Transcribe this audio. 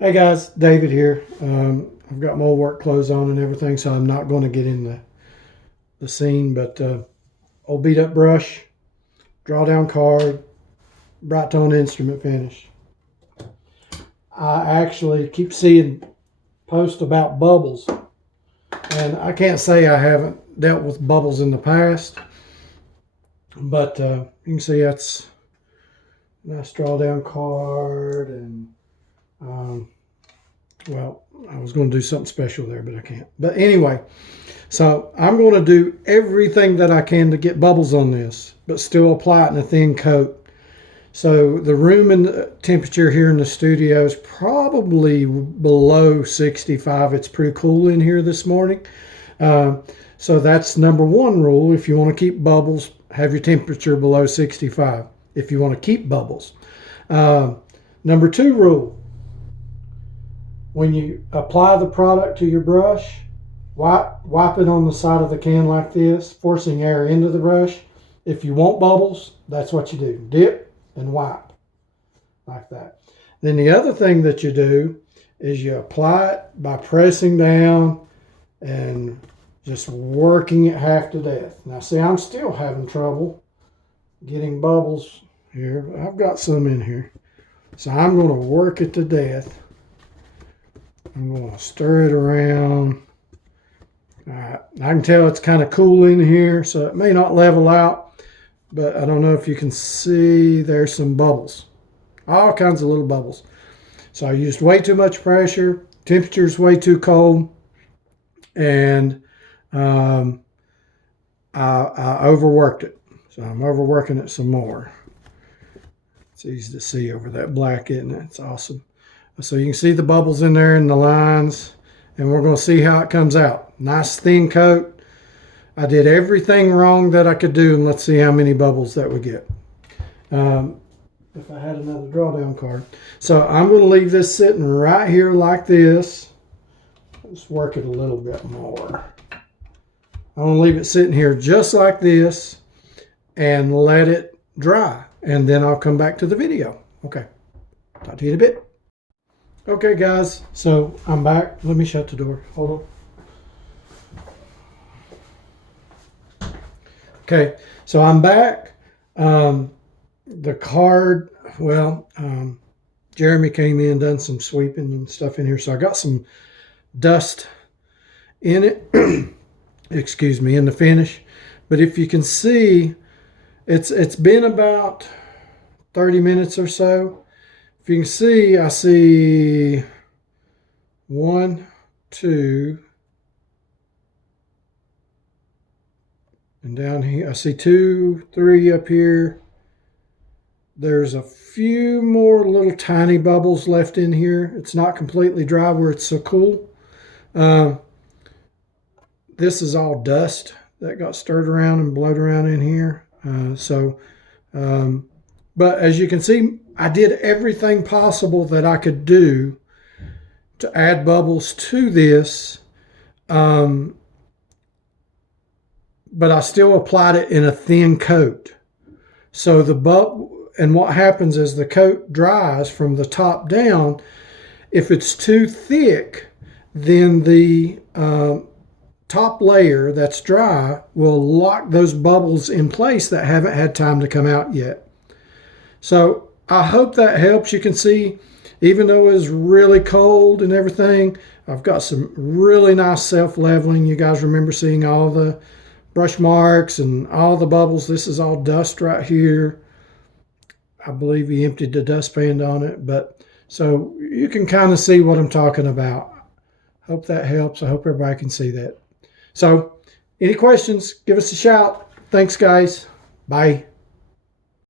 Hey guys, David here. I've got my work clothes on and everything, so I'm not going to get in the scene, but old beat up brush, drawdown card, bright tone instrument finish. I actually keep seeing posts about bubbles, and I can't say I haven't dealt with bubbles in the past, but you can see that's a nice drawdown card, and well, I was going to do something special there, but I can't. But anyway, so I'm going to do everything that I can to get bubbles on this, but still apply it in a thin coat. So the room and temperature here in the studio is probably below 65. It's pretty cool in here this morning. So that's number one rule. If you want to keep bubbles, have your temperature below 65 if you want to keep bubbles. Number two rule. When you apply the product to your brush, wipe it on the side of the can like this, forcing air into the brush. If you want bubbles, that's what you do. Dip and wipe like that. Then the other thing that you do is you apply it by pressing down and just working it half to death. Now see, I'm still having trouble getting bubbles here, but I've got some in here. So I'm going to work it to death. I'm going to stir it around. All right, I can tell it's kind of cool in here, so it may not level out, but I don't know if you can see there's some bubbles. All kinds of little bubbles. So I used way too much pressure, temperature's way too cold, and I overworked it. So I'm overworking it some more. It's easy to see over that black, isn't it? It's awesome. So you can see the bubbles in there and the lines, and we're going to see how it comes out. Nice thin coat. I did everything wrong that I could do, and let's see how many bubbles that we get. If I had another drawdown card. So I'm going to leave this sitting right here like this. Let's work it a little bit more. I'm going to leave it sitting here just like this and let it dry, and then I'll come back to the video. Okay, talk to you in a bit. Okay guys, so I'm back. Let me shut the door. Hold on. Okay, so I'm back. The card, well, Jeremy came in, done some sweeping and stuff in here, so I got some dust in it. Excuse me, in the finish. But if you can see, it's been about 30 minutes or so. If you can see, I see 1, 2, and down here, I see 2, 3 up here. There's a few more little tiny bubbles left in here. It's not completely dry where it's so cool. This is all dust that got stirred around and blowed around in here. But as you can see, I did everything possible that I could do to add bubbles to this, but I still applied it in a thin coat. So and what happens is the coat dries from the top down. If it's too thick, then the top layer that's dry will lock those bubbles in place that haven't had time to come out yet. So I hope that helps. You can see, even though it's really cold and everything, I've got some really nice self-leveling. You guys remember seeing all the brush marks and all the bubbles. This is all dust right here. I believe he emptied the dustpan on it, but so you can kind of see what I'm talking about. Hope that helps. I hope everybody can see that. So any questions, give us a shout. Thanks, guys. Bye.